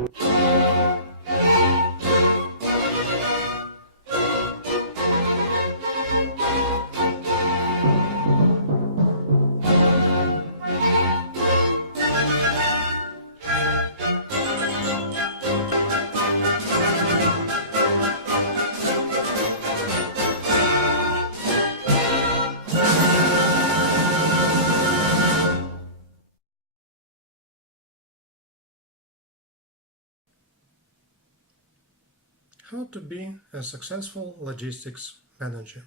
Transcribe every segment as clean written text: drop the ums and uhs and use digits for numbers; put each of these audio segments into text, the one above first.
How to be a successful logistics manager.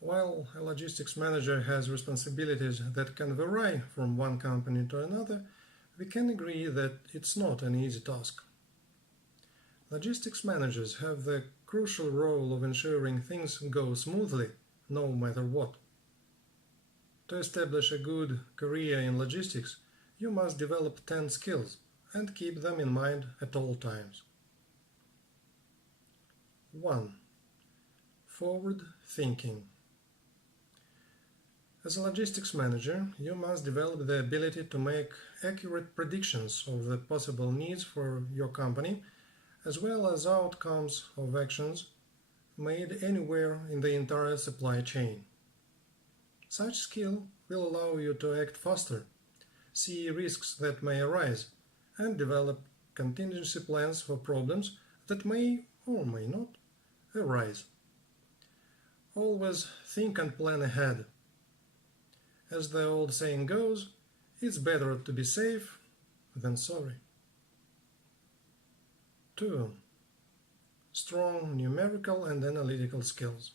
While a logistics manager has responsibilities that can vary from one company to another, we can agree that it's not an easy task. Logistics managers have the crucial role of ensuring things go smoothly, no matter what. To establish a good career in logistics, you must develop 10 skills and keep them in mind at all times. 1. Forward thinking. As a logistics manager, you must develop the ability to make accurate predictions of the possible needs for your company, as well as outcomes of actions made anywhere in the entire supply chain. Such skill will allow you to act faster, see risks that may arise, and develop contingency plans for problems that may or may not arise. Always think and plan ahead. As the old saying goes, it's better to be safe than sorry. 2. Strong numerical and analytical skills.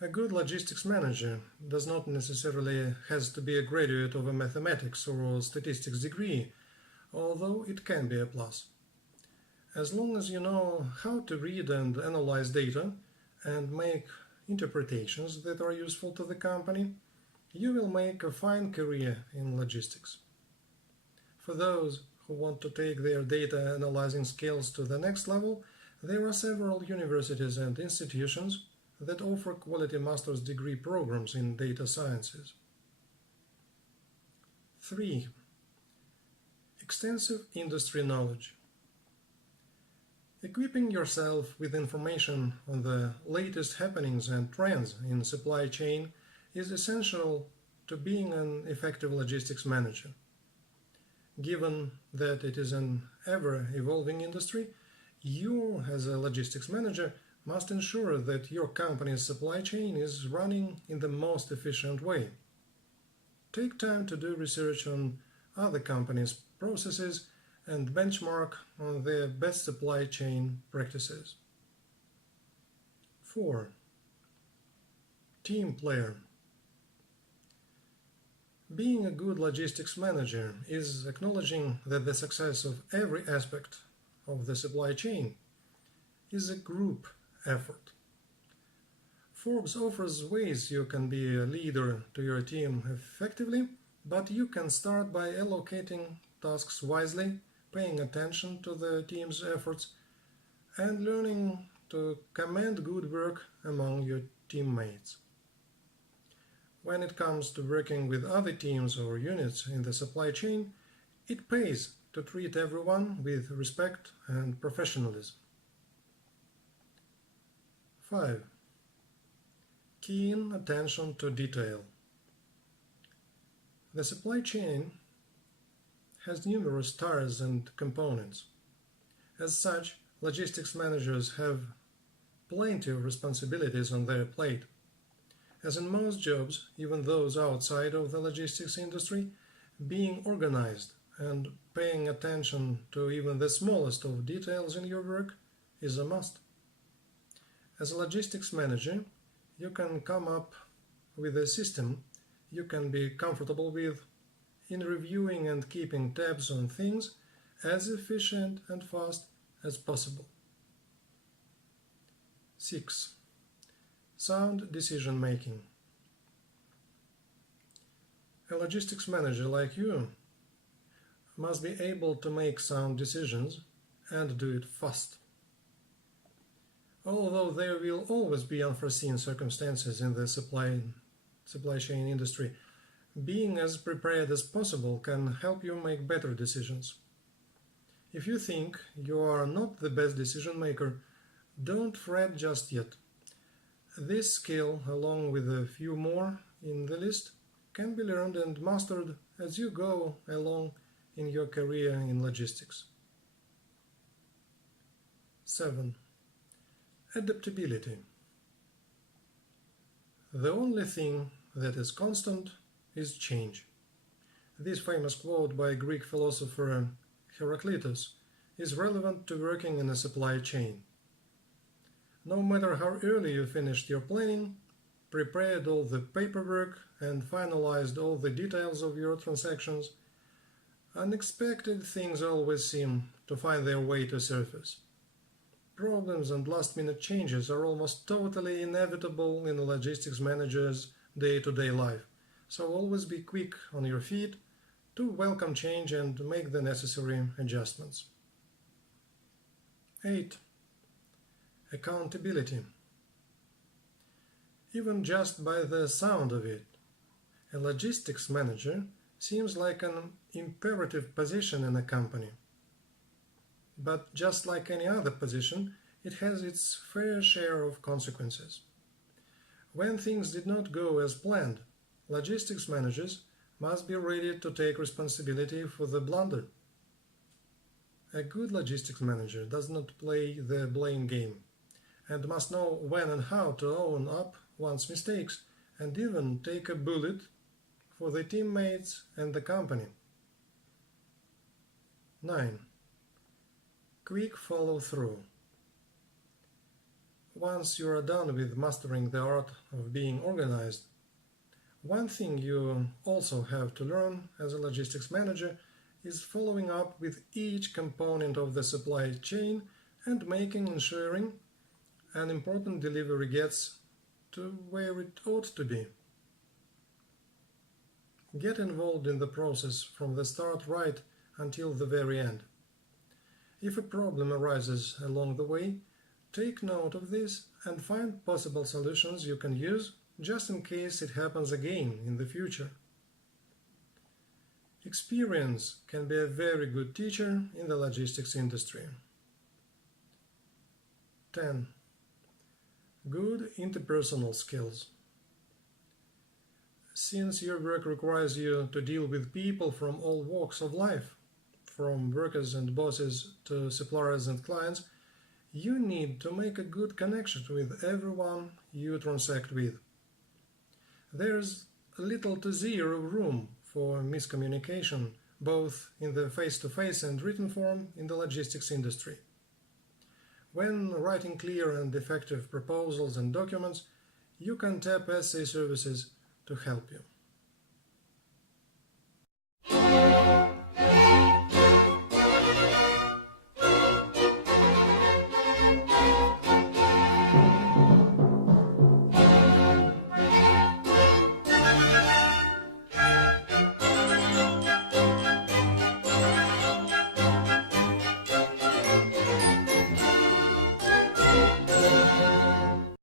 A good logistics manager does not necessarily has to be a graduate of a mathematics or statistics degree, although it can be a plus. As long as you know how to read and analyze data and make interpretations that are useful to the company, you will make a fine career in logistics. For those who want to take their data analyzing skills to the next level, there are several universities and institutions that offer quality master's degree programs in data sciences. 3. Extensive industry knowledge. Equipping yourself with information on the latest happenings and trends in supply chain is essential to being an effective logistics manager. Given that it is an ever-evolving industry, you, as a logistics manager, must ensure that your company's supply chain is running in the most efficient way. Take time to do research on other companies' processes and benchmark on their best supply chain practices. 4. Team player. Being a good logistics manager is acknowledging that the success of every aspect of the supply chain is a group effort. Forbes offers ways you can be a leader to your team effectively, but you can start by allocating tasks wisely, paying attention to the team's efforts, and learning to commend good work among your teammates. When it comes to working with other teams or units in the supply chain, it pays to treat everyone with respect and professionalism. 5. Keen attention to detail. The supply chain has numerous tiers and components. As such, logistics managers have plenty of responsibilities on their plate. As in most jobs, even those outside of the logistics industry, being organized and paying attention to even the smallest of details in your work is a must. As a logistics manager, you can come up with a system you can be comfortable with in reviewing and keeping tabs on things as efficient and fast as possible. 6. Sound decision making. A logistics manager like you must be able to make sound decisions and do it fast. Although there will always be unforeseen circumstances in the supply chain industry, Being as prepared as possible can help you make better decisions. If you think you are not the best decision maker, don't fret just yet. This skill, along with a few more in the list, can be learned and mastered as you go along in your career in logistics. 7. Adaptability. The only thing that is constant is change. This famous quote by Greek philosopher Heraclitus is relevant to working in a supply chain. No matter how early you finished your planning, prepared all the paperwork, and finalized all the details of your transactions, unexpected things always seem to find their way to surface. Problems and last-minute changes are almost totally inevitable in a logistics manager's day-to-day life, so always be quick on your feet to welcome change and make the necessary adjustments. 8. Accountability. Even just by the sound of it, a logistics manager seems like an imperative position in a company. But just like any other position, it has its fair share of consequences. When things did not go as planned, logistics managers must be ready to take responsibility for the blunder. A good logistics manager does not play the blame game and must know when and how to own up one's mistakes and even take a bullet for the teammates and the company. 9. Quick follow-through. Once you are done with mastering the art of being organized, one thing you also have to learn as a logistics manager is following up with each component of the supply chain and ensuring an important delivery gets to where it ought to be. Get involved in the process from the start right until the very end. If a problem arises along the way, take note of this and find possible solutions you can use just in case it happens again in the future. Experience can be a very good teacher in the logistics industry. 10. Good interpersonal skills. Since your work requires you to deal with people from all walks of life, from workers and bosses to suppliers and clients, you need to make a good connection with everyone you transact with. There's little to zero room for miscommunication, both in the face-to-face and written form in the logistics industry. When writing clear and effective proposals and documents, you can tap essay services to help you.